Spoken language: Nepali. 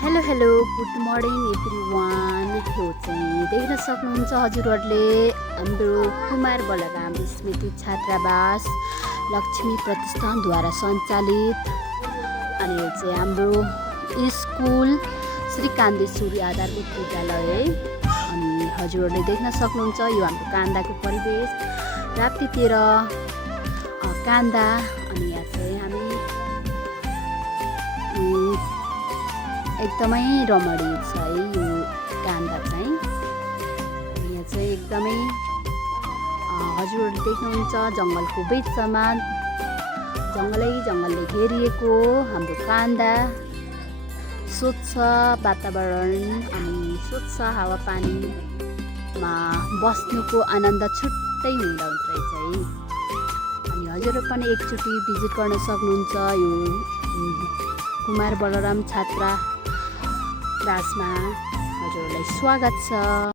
Hello hello good morning everyone. यो चाहिँ देख्न सक्नुहुन्छ हजुरहरूले हाम्रो कुमार बलराम स्मृति छात्रावास लक्ष्मी प्रतिष्ठानद्वारा सञ्चालित अनि यो चाहिँ हाम्रो स्कुल श्री कान्देश्वरी आधारभूत विद्यालय। अनि हजुरहरूले देख्न सक्नुहुन्छ यो हाम्रो कान्दाको परिवेश राप्तीतिर कान्दा। अनि यहाँ चाहिँ हामी एकदमै रमणीय छ है यो कान्दा चाहिँ। यहाँ चाहिँ एकदमै हजुरहरूले देख्नुहुन्छ जङ्गलको बिचमा जङ्गलले घेरिएको हाम्रो कान्दा। स्वच्छ वातावरण अनि स्वच्छ हावापानीमा बस्नुको आनन्द छुट्टै हुँदो रहेछ है। अनि हजुरहरू पनि एकचोटि भिजिट गर्न सक्नुहुन्छ यो कुमार बलराम छात्रावासमा। हजुरहरूलाई स्वागत छ।